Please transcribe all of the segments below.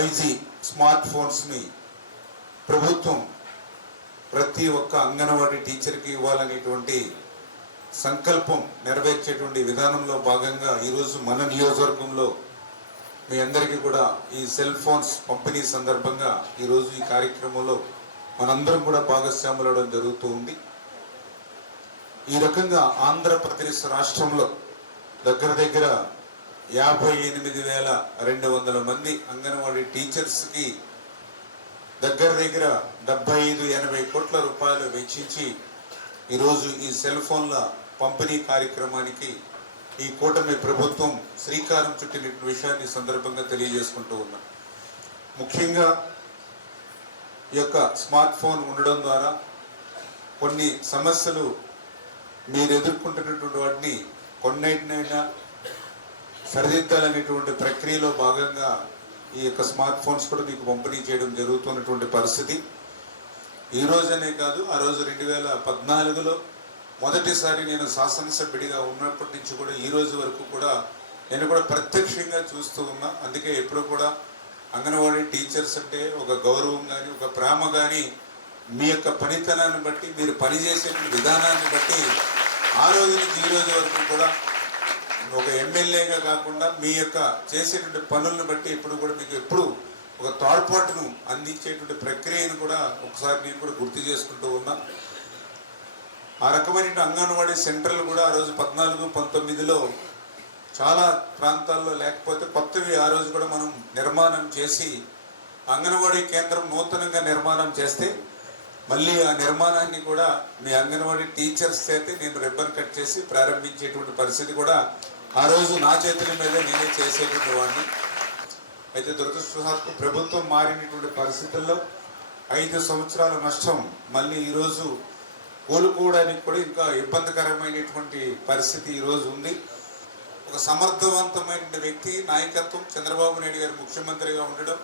Five G smart ఫోన్స్ని ప్రభుత్వం ప్రతి ఒక్క అంగన్వాడీ టీచర్కి ఇవ్వాలనేటువంటి సంకల్పం నెరవేర్చేటువంటి విధానంలో భాగంగా ఈరోజు మన నియోజకవర్గంలో మీ అందరికీ కూడా ఈ సెల్ ఫోన్స్ పంపిణీ సందర్భంగా ఈరోజు ఈ కార్యక్రమంలో మనందరం కూడా భాగస్వాములవడం జరుగుతూ ఉంది. ఈ రకంగా ఆంధ్రప్రదేశ్ రాష్ట్రంలో దగ్గర దగ్గర యాభై ఎనిమిది వేల రెండు వందల మంది అంగన్వాడీ టీచర్స్కి దగ్గర దగ్గర డెబ్బై ఐదు ఎనభై కోట్ల రూపాయలు వెచ్చించి ఈరోజు ఈ సెల్ ఫోన్ల పంపిణీ కార్యక్రమానికి ఈ కూటమి ప్రభుత్వం శ్రీకారం చుట్టిన విషయాన్ని సందర్భంగా తెలియజేసుకుంటూ ఉన్నా. ముఖ్యంగా ఈ యొక్క స్మార్ట్ ఫోన్ ఉండడం ద్వారా కొన్ని సమస్యలు మీరు ఎదుర్కొంటున్నటువంటి వాటిని కొన్నైటినైనా సరిదిద్దాలనేటువంటి ప్రక్రియలో భాగంగా ఈ యొక్క స్మార్ట్ ఫోన్స్ కూడా మీకు పంపిణీ చేయడం జరుగుతున్నటువంటి పరిస్థితి. ఈ రోజనే కాదు ఆ రోజు రెండు వేల పద్నాలుగులో మొదటిసారి నేను శాసనసభ్యుడిగా ఉన్నప్పటి నుంచి కూడా ఈ రోజు వరకు కూడా నేను కూడా ప్రత్యక్షంగా చూస్తూ ఉన్నా. అందుకే ఎప్పుడు కూడా అంగన్వాడీ టీచర్స్ అంటే ఒక గౌరవం కానీ ఒక ప్రేమ కానీ మీ యొక్క పనితనాన్ని బట్టి మీరు పనిచేసే విధానాన్ని బట్టి ఆ రోజు నుంచి ఈ రోజు వరకు కూడా ఒక ఎమ్మెల్యేగా కాకుండా మీ యొక్క చేసేటువంటి పనులను బట్టి ఎప్పుడు కూడా మీకు ఎప్పుడు ఒక తోడ్పాటును అందించేటువంటి ప్రక్రియను కూడా ఒకసారి నేను కూడా గుర్తు చేసుకుంటూ ఉన్నా. ఆ రకమైన అంగన్వాడీ సెంటర్లు కూడా ఆ రోజు పద్నాలుగు పంతొమ్మిదిలో చాలా ప్రాంతాల్లో లేకపోతే కొత్తవి ఆ రోజు కూడా మనం నిర్మాణం చేసి అంగన్వాడీ కేంద్రం నూతనంగా నిర్మాణం చేస్తే మళ్ళీ ఆ నిర్మాణాన్ని కూడా మీ అంగన్వాడీ టీచర్స్ చేతే నేను రిబ్బన్ కట్ చేసి ప్రారంభించేటువంటి పరిస్థితి కూడా ఆ రోజు నా చేతుల మీద నేనే చేసేటువంటి వాడిని. అయితే దురదృష్టవశాత్తు ప్రభుత్వం మారినటువంటి పరిస్థితుల్లో ఐదు సంవత్సరాల నష్టం మళ్ళీ ఈరోజు కోలుకోవడానికి కూడా ఇంకా ఇబ్బందికరమైనటువంటి పరిస్థితి ఈరోజు ఉంది. ఒక సమర్థవంతమైన వ్యక్తి నాయకత్వం చంద్రబాబు నాయుడు గారు ముఖ్యమంత్రిగా ఉండడం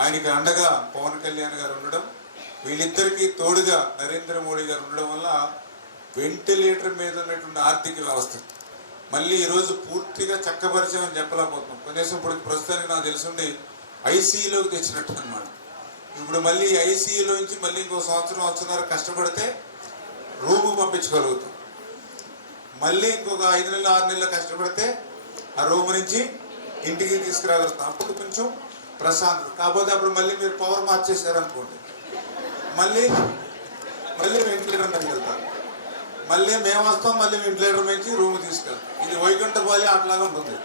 ఆయనకి అండగా పవన్ కళ్యాణ్ గారు ఉండడం వీళ్ళిద్దరికీ తోడుగా నరేంద్ర మోడీ గారు ఉండడం వల్ల వెంటిలేటర్ మీద ఉన్నటువంటి ఆర్థిక వ్యవస్థ మళ్ళీ ఈరోజు పూర్తిగా చక్కపరిచామని చెప్పలేకపోతున్నాం. కనీసం ఇప్పుడు ప్రస్తుతానికి నాకు తెలుసుండి ఐసీయూలోకి తెచ్చినట్టు అనమాట ఇప్పుడు మళ్ళీ ఐసీయూలో నుంచి మళ్ళీ ఇంకో సంవత్సరం వచ్చినారు కష్టపడితే రూము పంపించగలుగుతాం. మళ్ళీ ఇంకొక ఐదు నెలలు ఆరు నెలలు కష్టపడితే ఆ రూమ్ నుంచి ఇంటికి తీసుకురాగలుగుతాం. అప్పుడు కొంచెం ప్రశాంతత. కాకపోతే అప్పుడు మళ్ళీ మీరు పవర్ మార్చేసారనుకోండి మళ్ళీ మళ్ళీ వెంటిలేటర్ మీద వెళ్తారు. మళ్ళీ మేము వస్తాం మళ్ళీ వెంటిలేటర్ మీద వైకుంఠపాలి అట్లాగా ఉంటుంది.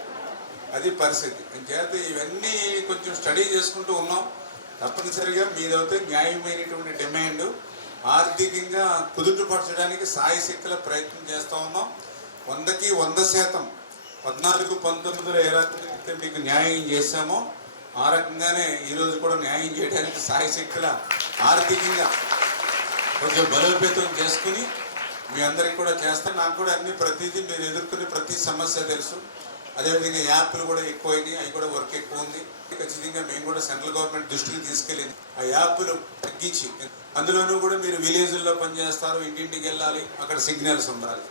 అది పరిస్థితి. ఇంకేత ఇవన్నీ కొంచెం స్టడీ చేసుకుంటూ ఉన్నాం. తప్పనిసరిగా మీదైతే న్యాయమైనటువంటి డిమాండ్ ఆర్థికంగా కుదుటపరచడానికి సాయి శక్తుల ప్రయత్నం చేస్తూ ఉన్నాం. వందకి వంద శాతం పద్నాలుగు పంతొమ్మిదిలో ఏ రకంగా మీకు న్యాయం చేశామో. ఆ రకంగానే ఈరోజు కూడా న్యాయం చేయడానికి సాయి శక్తుల ఆర్థికంగా కొంచెం బలోపేతం చేసుకుని మీ అందరికి కూడా చేస్తే నాకు కూడా అన్ని ప్రతిదీ మీరు ఎదుర్కొనే ప్రతి సమస్య తెలుసు. అదేవిధంగా యాప్లు కూడా ఎక్కువైనాయి అవి కూడా వర్క్ ఎక్కువ ఉంది. ఖచ్చితంగా మేము కూడా సెంట్రల్ గవర్నమెంట్ దృష్టికి తీసుకెళ్ళింది. ఆ యాప్లు తగ్గించి అందులోనూ కూడా మీరు విలేజ్ల్లో పనిచేస్తారు ఇంటింటికి వెళ్ళాలి అక్కడ సిగ్నల్స్ ఉండాలి.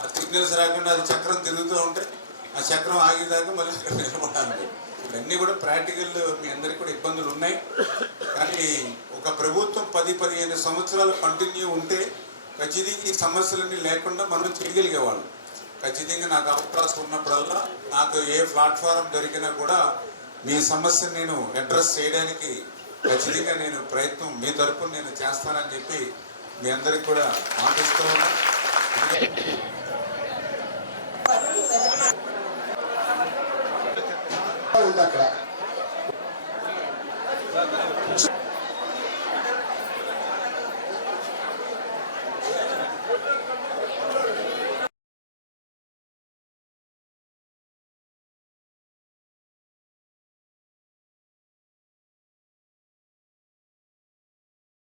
ఆ సిగ్నల్స్ రాకుండా అది చక్రం తిరుగుతూ ఉంటే ఆ చక్రం ఆగేదాకా మళ్ళీ అక్కడ నిలబడాలి. ఇవన్నీ కూడా ప్రాక్టికల్ మీ అందరికి కూడా ఇబ్బందులు ఉన్నాయి. కానీ ఒక ప్రభుత్వం పది పదిహేను సంవత్సరాలు కంటిన్యూ ఉంటే ఖచ్చితంగా ఈ సమస్యలన్నీ లేకుండా మనం చేయగలిగేవాళ్ళం. ఖచ్చితంగా నాకు అవకాశం ఉన్నప్పుడల్లా నాకు ఏ ప్లాట్ఫారం దొరికినా కూడా మీ సమస్యను నేను అడ్రస్ చేయడానికి ఖచ్చితంగా నేను ప్రయత్నం మీ తరపున నేను చేస్తానని చెప్పి మీ అందరికి కూడా మాటిస్తూ ఉన్నా. అక్కడ.